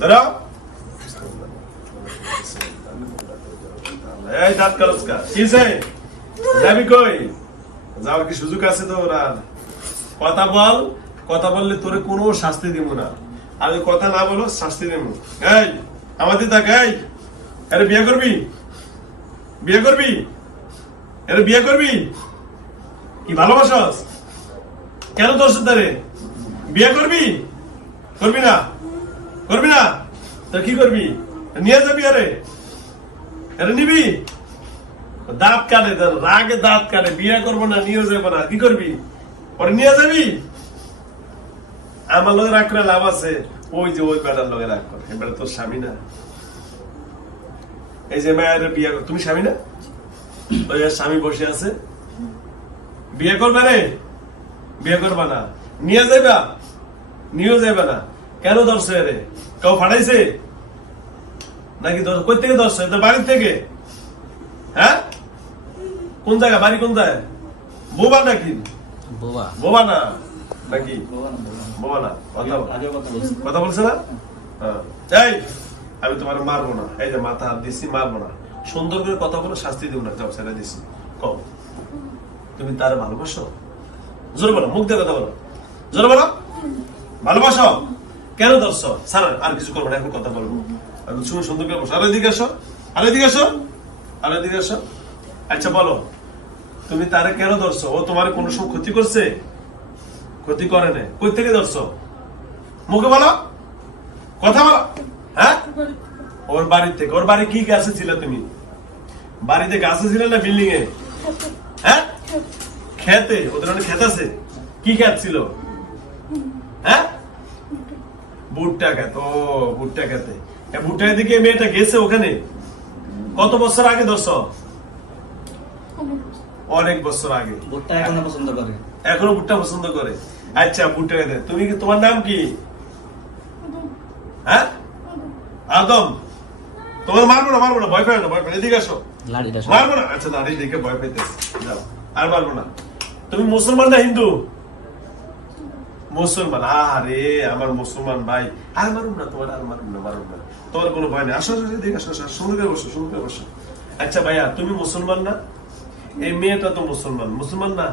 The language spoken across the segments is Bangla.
ধরো এই দাঁত কিসে যাবি কই? যাওয়ার কি সুযোগ আছে তো কথা বল, কথা বললে তোরে কোনো শাস্তি দিব না। কথা না বলো, শাস্তি দেব। এই, আমাদের দেখ এই আরে বিয়ে করবি? বিয়ে করবি? আরে বিয়ে করবি? কি ভালোবাসস? কেন তোর? সাথে? বিয়ে করবি? করবি না? করবি না? তো কি করবি? নিয়ে যাবি আরে। নিবি? দাঁত কাটে রাগে দাঁত কাটে বিয়ে করব না, নিয়ে যাব না, কি করবি? পরে নিয়ে যাবি? আমার লোক রাগ করে লাভ আছে। ওই যে ওই বেটার লোকে রাগ করে। এবারে তোর স্বামী না। এই যে মায়ের বিয়ে তুমি স্বামী না? ওই স্বামী বসে আছে। বিয়ে করবে রে? বিয়ে করবা না। নিয়ে যাইবা? নিয়ে যাইবা না। কেন ধরছে রে কেউ ফাটাইছে? নাকি কই থেকে ধরছে? তোর বাড়ির থেকে? হ্যাঁ? কোন জায়গা? বাড়ি কোন জায়গায় বোবা নাকি? বোবা। বোবা না? নাকি? বোবা না। কথা বলছি। না? হ্যাঁ। এই আমি তোমার মারবো না। এই যে মাথা হাত দিচ্ছি মারবো না। সুন্দর করে কথা বলে শাস্তি দিব না। যাও ছেড়ে দিচ্ছি কম তুমি তার ভালোবাসো? জোরে বলো মুখ দিয়ে কথা বলো। জোরে বলো। ভালোবাসো? কেন দর্শ স্যার, আর কিছু করব না, এখন কথা বলব। শুনে, সুন্দর করে বসো। আর, এদিকে আসো। আর, এদিকে আসো। আর, এদিকে আসো। আচ্ছা বলো, তুমি তারে কেন ধরছো? ও তোমার কোনো সময় ক্ষতি করছে? ক্ষতি করে না কই থেকে ধরছো? মুখে বলো। কথা বলো। হ্যাঁ? ওর বাড়ি থেকে। ওর বাড়ি কি গাছে ছিল তুমি? বাড়িতে গাছে ছিল না বিল্ডিং এ হ্যাঁ? খেতে? ওদের অনেক খেত আছে। কি খেত ছিল? হ্যাঁ? ভুট্টা খেত ও ভুট্টা খেতে ভুট্টা দিকে মেয়েটা গেছে ওখানে? কত বছর আগে দর্শ অনেক বছর আগে। ভুট্টা এখনও পছন্দ করে। এখনও ভুট্টা পছন্দ করে? আচ্ছা ভুট্টা খেতে তুমি কি তোমার নাম কি? হ্যাঁ? আদম। তোমার মারবো না মারবো না ভয় পেও না ভয় না। এদিকে আসো। মারবো না? আচ্ছা দাঁড়িয়ে দেখে ভয় পেতে যাও। আর মারবো না। তুমি মুসলমান না হিন্দু? মুসলমান আরে আমার মুসলমান ভাই। আর মারুম না তোমার, আর মারুম না মারুম না। তোমার কোনো ভয় নেই। আসো আসো এদিকে আসো আসো করে বসো করে বসো। আচ্ছা ভাইয়া, তুমি মুসলমান না? এই মেয়েটা তো মুসলমান। মুসলমান না?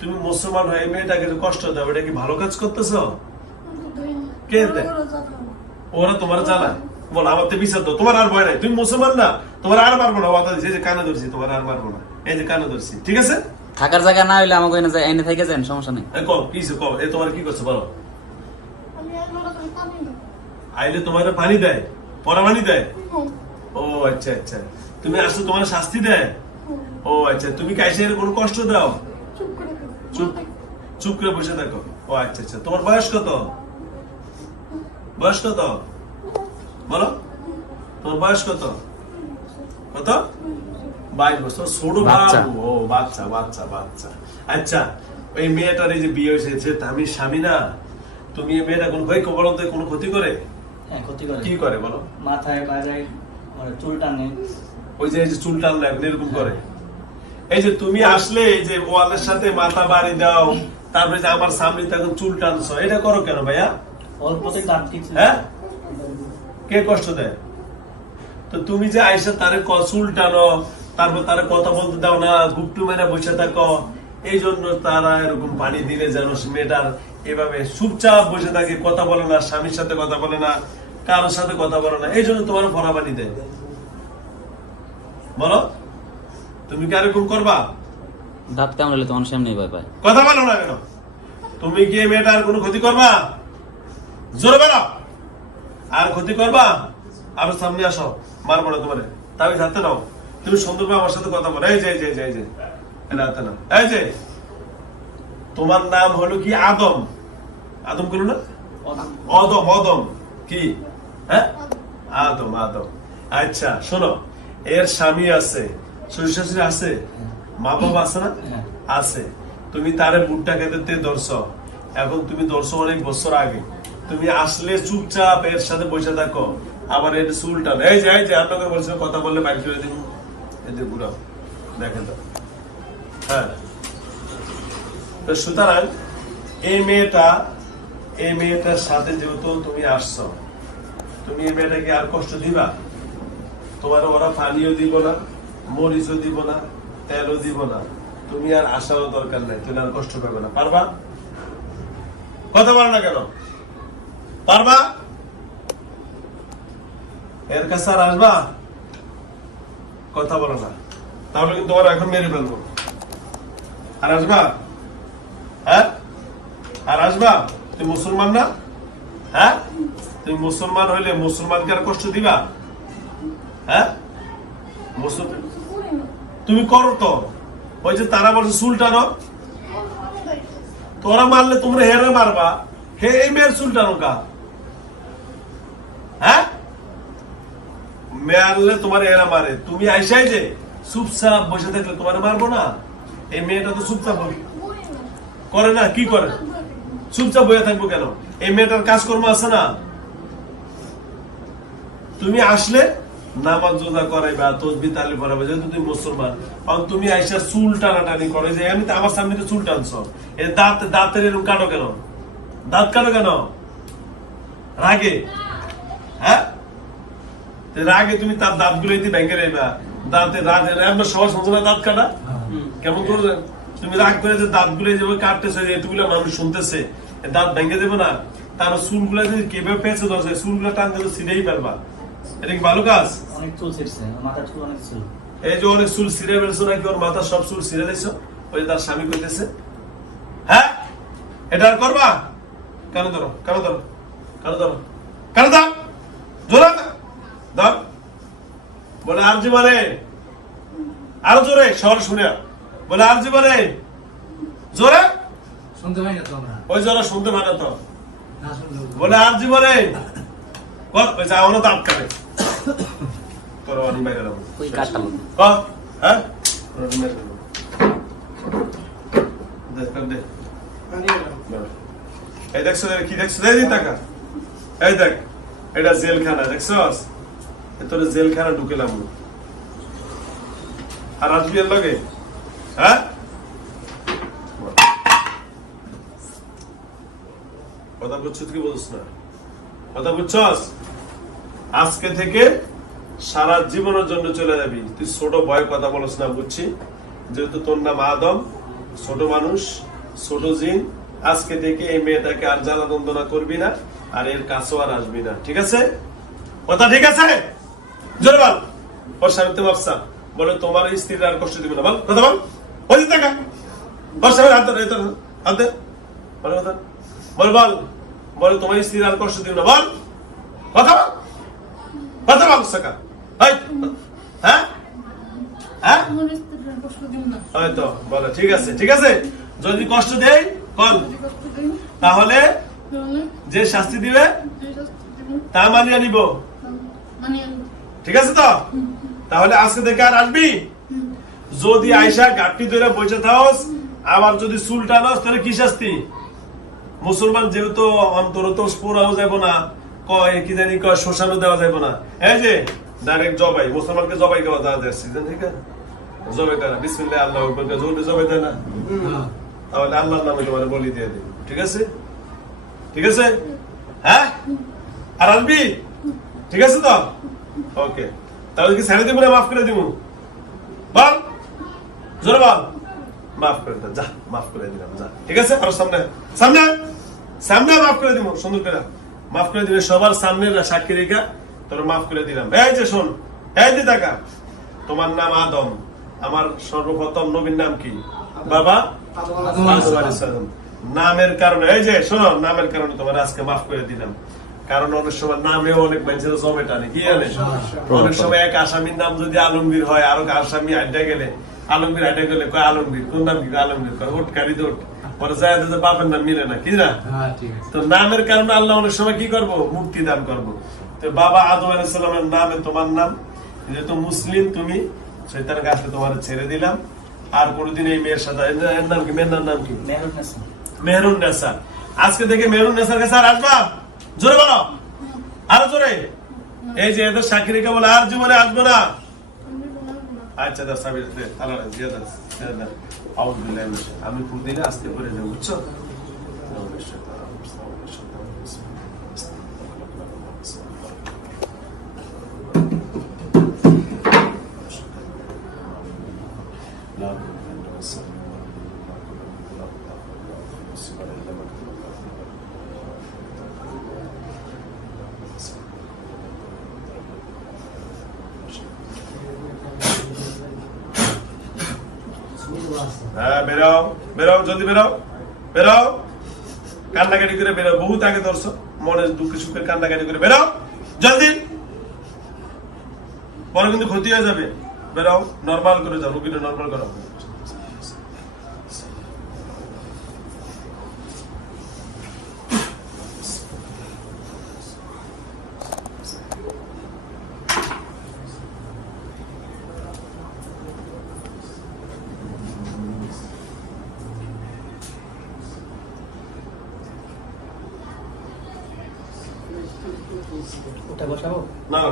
তুমি মুসলমান হয়ে মেয়েটাকে কষ্ট দাও, এটা কি ভালো কাজ করতেছ? কে? ওরা তোমার জ্বালায়। বল, আমার তো বিচার দাও। তোমার আর ভয় নাই। তুমি মুসলমান না? তোমার আর মারবো না। যে কানে ধরছি, তোমার আর মারবো না। এই যে কানে ধরছি। ঠিক আছে? থাকার জায়গা না হইলে আমাকে এনে যায় এনে থেকে যান সমস্যা নেই। এই কও কি কও এই তোমার কি করছে বলো? আইলে তোমার পানি দেয় পরা পানি দেয়? ও আচ্ছা আচ্ছা। তুমি আসলে তোমার শাস্তি দেয়? ও আচ্ছা তুমি কাইসের কোনো কষ্ট দাও? চুপ চুপ করে বসে থাকো। ও আচ্ছা আচ্ছা। তোমার বয়স কত? বয়স কত? বলো। তোমার বয়স কত? কত? বাইশ বছর ছোট ও বাচ্চা বাচ্চা বাচ্চা। আচ্ছা ওই মেয়েটার এই যে বিয়ে হয়েছে আমি স্বামী না তুমি এই মেয়েটা কোন ভাই বলো তো কোনো ক্ষতি করে? হ্যাঁ ক্ষতি করে। কি করে বলো? মাথায় বাইরে চুল টানে। ওই যে চুল টানলে এরকম করে? এই যে তুমি আসলে এই যে ওয়ালের সাথে মাথা বাড়ি দাও তারপরে যে আমার সামনে তখন চুল টানছো এটা করো কেন ভাইয়া? অল্পতে হ্যাঁ? কে কষ্ট দেয়? তো তুমি যে আইসা তারে চুল টানো তারপর তারে কথা বলতে দাও না গুপটু মেরে বসে থাকো। এই জন্য তারা এরকম পানি দিলে যেন মেয়েটার এভাবে চুপচাপ বসে থাকে কথা বলে না স্বামীর সাথে কথা বলে না কারোর সাথে কথা বলে না। এই জন্য তোমার পরা পানি দেয়। বলো তুমি কি এরকম করবা? দাঁত কামড়ালে তোমার সামনে ভয় পায়। কথা বলো না কেন? তুমি কি মেয়েটার কোনো ক্ষতি করবা? জোরে বেরো আর ক্ষতি করবা? আরও সামনে আসো মারবো না তোমারে। তাই হাতে নাও। তুমি সুন্দরভাবে আমার সাথে কথা বলো। এই যে এই যে এই যে, যে। এই যে তোমার নাম হলো কি? আদম। আদম করো না? অদম। অদম। কি? হ্যাঁ? আদম আদম। আচ্ছা শোনো এর স্বামী আছে। শ্বশুর শাশুড়ি আছে? মা বাবা আছে না? হ্যাঁ। আছে। তুমি তারে বুটটা খেতে ধরছ। এখন তুমি ধরছো অনেক বছর আগে। তুমি আসলে চুপচাপ এর সাথে বসে থাকো। আবার এর চুলটা এই যে এই যে আপনাকে বলছিল কথা বললে বাইক করে দিন এদের ঘুরাও, দেখেন তো। হ্যাঁ। সুতরাং, এই মেয়েটা, এই মেয়েটার সাথে যেহেতু তুমি তুমি এই মেয়েটাকে আর কষ্ট দিবা? তোমার ওরা পানিও দিব না, মরিচও দিব না, তেলও দিব না। তুমি আর আসারও দরকার নাই, তুমি আর কষ্ট পাবে না। পারবা? কথা বলো না কেন? পারবা? এর কাছে আর আসবা? কথা বলো না। তাহলে কিন্তু ওরা এখন মেরে ফেলব। আর আসবা হ্যাঁ? আর আসবা তুমি মুসলমান না? হ্যাঁ? তুমি মুসলমান হইলে মুসলমানকে আর কষ্ট দিবা? হ্যাঁ? তুমি করো তো। ওই যে তারা বলছে চুলটানো তোরা মারলে তোমরা হেরে মারবা। হে, এই মেয়ের চুলটানো কা? হ্যাঁ? মারলে তোমার এরা মারে। তুমি আইসাই যে চুপচাপ বসে থাকলে তোমার মারবো না। এই মেয়েটা তো চুপচাপ করে না? কি করে? চুপচাপ বসে থাকব কেন? এই মেয়েটার কাজকর্ম আছে না? তুমি আসলে নামাজ রোজা করাইবা তসবি তালি পড়াবে যেহেতু তুমি মুসলমান। কারণ তুমি আইসা চুল টানাটানি করে যে আমি তো আমার সামনে তো চুল টানছ। এ দাঁত দাঁতের এরকম কাটো কেন? দাঁত কাটো কেন? রাগে? হ্যাঁ? তো রাগে তুমি তার দাঁতগুলো ব্যাংকে রাইবা। দাঁতে দাঁত আমরা সবার সঙ্গে দাঁত কাটা। কেমন করে তুমি রাগ করে যে দাঁতগুলো যেভাবে কাটতেছে এতগুলো মানুষ শুনতেছে দাঁত ভেঙে দেবো না। তার চুলগুলা যদি কীভাবে পেয়েছে দরকার চুলগুলা টানতে তো ছিঁড়েই পারবা এটা কি ভালো কাজ? অনেক চুল মাথার চুল অনেক চুল। এই যে অনেক চুল ছিঁড়ে ফেলছো নাকি ওর মাথার সব চুল ছিঁড়ে দিছো? ওই তার স্বামী কইতেছে। হ্যাঁ? এটা আর করবা? কেন ধরো কেন ধরো কেন ধরো কেন দাও দাও বলে আর জীবনে আরও জোরে শহর শুনে। বলে আর জীবনে জোরে? শুনতে পাই না তো আমরা। ওই জোরে শুনতে তো। না শুনতে বলে আর জীবনে কত পয়সা আমার দাঁত কাটে। তোর অনেক বাইরে ওই কাঠটা ক হ্যাঁ। এই দেখছ কি দেখছ? এই টাকা এই দেখ এটা জেলখানা দেখছস? এ তোর জেলখানা ঢুকেলাম আর আসবি এর লগে? হ্যাঁ? কথা বুঝছিস কি বলছিস না? কথা বুঝছস? আজকে থেকে সারা জীবনের জন্য চলে যাবি। তুই ছোট ভয় কথা বলছ না বুঝছি? যেহেতু তোর নাম আদম, ছোট মানুষ, ছোট জিন, আজকে থেকে এই মেয়েটাকে আর জ্বালা দ্বন্দ্বনা করবি না, আর এর কাছেও আর আসবি না। ঠিক আছে? কথা ঠিক আছে? জোরে বল। ওর বাপসা বলে তোমার স্ত্রীর আর কষ্ট দিবে না। বল কথা বল। ওই টাকা ওর হাত ধরে, হাত দে বল কথা। বল বল। বলে তোমার স্ত্রীর আর কষ্ট দিবে না। বল। কথা বল। কথা বল সাকা। হ্যাঁ? হ্যাঁ? হয়তো বলো ঠিক আছে ঠিক আছে। যদি কষ্ট বল। কষ্ট দিন তাহলে যে শাস্তি দিবে তা মানিয়ে নিব। মানে ঠিক আছে তো? তাহলে আজকে থেকে আর আসবি? যদি আইসা গাঠটি ধরে বসে থাকস, আবার যদি চুল টানস, তাহলে কি শাস্তি? মুসলমান যেহেতু অন্তর তো পোড়াও যাব না, কয়, কি জানি কয় দেওয়া না। এই যে ডাইরেক্ট জবাই, মুসলমানকে জবাই দেওয়া দেওয়া ঠিক আছে জবাই দেয় না। বিসমিল্লাহ, আল্লাহ জবাই দেয় না? তাহলে আল্লাহর নামে তোমার বলি দিয়ে দিই। ঠিক আছে? ঠিক আছে? হ্যাঁ? আর আসবি ঠিক আছে তো? ওকে। তাহলে কি ছেড়ে দিব না মাফ করে দিব? বল। জোরে বল। মাফ করে যা মাফ করে দিলাম যা। ঠিক আছে? আর সামনে। সামনে? সামনে মাফ করে দিব সুন্দর করে। মাফ করে দিবে সবার সামনে সাক্ষী রেখা তোর মাফ করে দিলাম। এই যে শোন এই যে টাকা তোমার নাম আদম আমার সর্বপ্রথম নবীর নাম কি? বাবা। নামের কারণে এই যে শোনো নামের কারণে তোমার আজকে মাফ করে দিলাম। কারণ অনেক সময় নামে অনেক মানুষের জমে টানে কি জানে অনেক সময় এক আসামির নাম যদি আলমগীর হয় আরও আসামি আড্ডা গেলে আলমগীর আড্ডা গেলে কয় আলমগীর? কোন নাম কি? আলমগীর কয় ওট কারি দোট পরে যায় যে বাপের নাম মিলে না কি না? হ্যাঁ তো নামের কারণে আল্লাহ অনেক সময় কি করব? মুক্তি দান করব। তো বাবা আদম আলাইসালামের নামে তোমার নাম যেহেতু মুসলিম তুমি শৈতান গাছকে তোমার ছেড়ে দিলাম। আর কোনোদিন এই মেয়ের সাথে এর- নাম কি? মেয়ের নাম কি? মেহরুন নেসা মেহরুন নেসা আজকে থেকে মেহরুন নেসার কাছে আর আসবা? জোরে বলো। আরও জোরে। এই যে এদের সাক্ষী কেবল বলে, আর জীবনে আসব না। আমি আচ্ছা শাইতানির আমি প্রতিদিন আস্তে করে দেব বুঝছ? হ্যাঁ বেরাও বেরাও, জলদি বেরাও বেরাও। কান্নাকাটি করে বেরাও, বহুত আগে ধরছো, মনে দুঃখ সুখের কান্নাকাটি করে বেরাও, জলদি। পরে কিন্তু ক্ষতি হয়ে যাবে। বেরাও নর্মাল করে যাও, রুগীটা নর্মাল করো ওটা বসাবো না না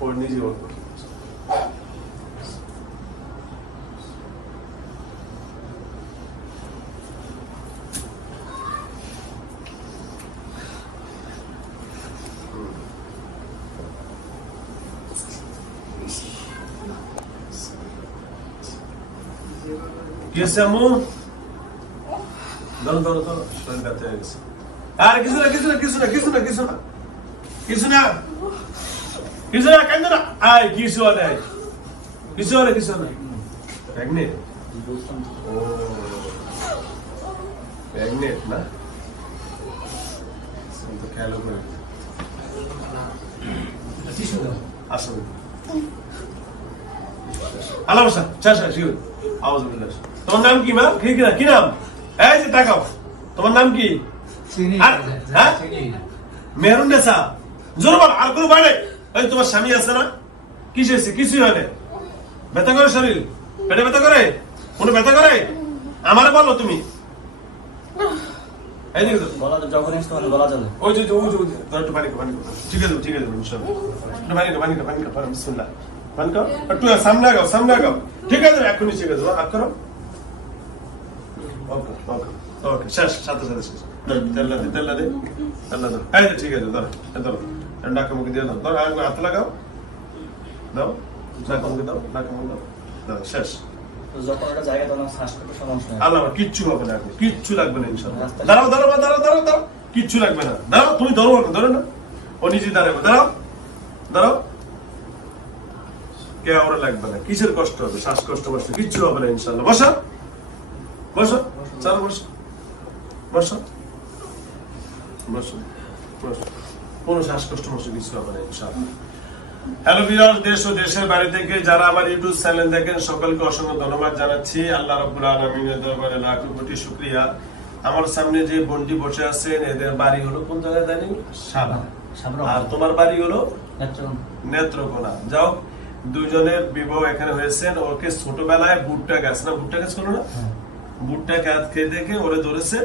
ওর নিজে ওর কি হয়েছে আম্মু ধরো ধরো ধরো শরীর ব্যথা হয়ে গেছে আর কিছু না কিছু না। কিছু না না না না কেন না আয়। কিছু হলে কিছু হলে কিছু না প্রেগনেন্ট ও প্রেগনেন্ট না? তো খেয়াল করে আসলে আল্লাহ বসা চাষ শিখুন আওয়াজ বিল্লাহ তোমার নাম কি মা? কি কি না কি নাম? এই যে তাকাও। তোমার নাম কি? হ্যাঁ? মেহরুন নেসা জোর বল আর কোনো বাইরে এই তোমার স্বামী আছে না? কি হয়েছে কিছুই হয় না ব্যথা করে শরীর? পেটে ব্যথা করে? কোনো ব্যথা করে? আমারে বলো তুমি। মানে ওই ওই ওই ওই সামনে আগাও সামনে আগাও। ঠিক আছে এখনই ঠিক আছে। আগ করো। ওকে ওকে ওকে। শেষ সাথে সাথে শেষ। তেল্লা দে তেল্লা দে তেল্লা দাও ঠিক আছে ধরো এই ধরো নাকা মুখে দিয়ে দাও ধরো হাত লাগাও দাও নাকা মুখে দাও নাকা মুখে দাও দাও শেষ তো যখন একটা জায়গা তখন শ্বাস করতে সমস্যা আল্লাহ কিচ্ছু হবে না কিচ্ছু লাগবে না ইনশাআল্লাহ দাঁড়াও দাঁড়াও দাঁড়াও দাঁড়াও দাঁড়াও। কিচ্ছু লাগবে না। দাঁড়াও তুমি ধরো ওকে ধরো না। ও নিজে দাঁড়াবে দাঁড়াও। দাঁড়াও। কে ওরা লাগবে না। কিসের কষ্ট হবে? শ্বাসকষ্ট বসতে কিচ্ছু হবে না ইনশাআল্লাহ। বসো। বসো। চলো বসো বসো। বসো। বসো। কোনো শ্বাসকষ্ট বসে কিছু হবে না ইনশাআল্লাহ। হ্যালো ভিউয়ার্স দেশ ও দেশের বাইরে থেকে যারা আমার ইউটিউব চ্যানেল দেখেন সকলকে অসংখ্য ধন্যবাদ জানাচ্ছি। আল্লাহ রাব্বুল আলামিনের দরবারে লাখ কোটি শুকরিয়া। আমার সামনে যে বোনটি বসে আছেন এদের বাড়ি হলো কোন জায়গায় জানি? সাবা আর তোমার বাড়ি হলো? নেত্রকোনা। যাও দুজনের বিবাহ এখানে হয়েছে ওকে ছোটবেলায় ভুট্টা গাছ না ভুট্টা গাছ করো না? হ্যাঁ। ভুট্টা গাছ খেয়ে দেখে ওরে ধরেছে।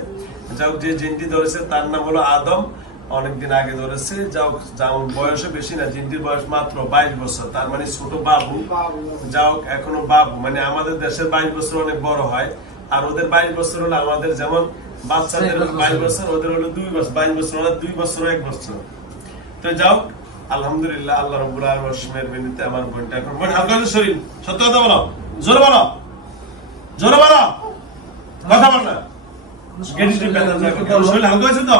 যাও যে জিনটি ধরেছে তার নাম হলো আদম। অনেকদিন আগে ধরেছে যাও যাও বয়সে বেশি না জিনটির বয়স মাত্র বাইশ বছর তার মানে ছোট বাবু। যাও এখনও বাবু মানে আমাদের দেশের বাইশ বছর অনেক বড় হয় আর ওদের বাইশ বছর হলো আমাদের যেমন বাচ্চাদের বাইশ বছর। ওদের হলো দুই বছর বাইশ বছর ওরা দুই বছর এক বছর। তো যাও আলহামদুলিল্লাহ আল্লাহ রব্বুল আলমের বিনীতে আমার বোনটা এখন বোন হালকা শরীর সত্য কথা বলো জোরে বলো জোরে বলো। কথা বল না। শরীর হালকা হয়েছে তো?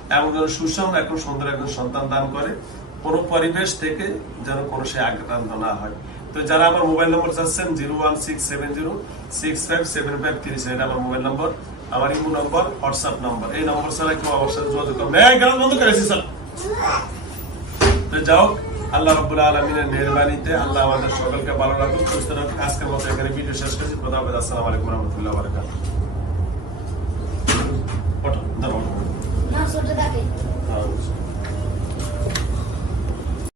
এবং যেন সুষম এখন সুন্দর একজন সন্তান দান করে, কোনো পরিবেশ থেকে যেন কোনো সে আক্রান্ত না হয়। তো যারা আমার মোবাইল নম্বর চাচ্ছেন, zero one six seven zero, six five seven five three seven আমার মোবাইল নম্বর। আমার ইমো নম্বর, হোয়াটসঅ্যাপ নম্বর। এই নম্বর ছাড়া কেউ সাথে যোগাযোগ করবে গ্রাম বন্ধ করেছি স্যার। তো যাও আল্লাহ রব্বুল আলমিনের মেহরবানিতে আল্লাহ আমাদের সকলকে ভালো রাখুন সুস্থ রাখুন আজকের মতো এখানে ভিডিও শেষ করছি। হাফেজ। আসসালামু আলাইকুম রহমতুল্লাহ বারকাত ওঠো ধরো না ছোট থাকে হ্যাঁ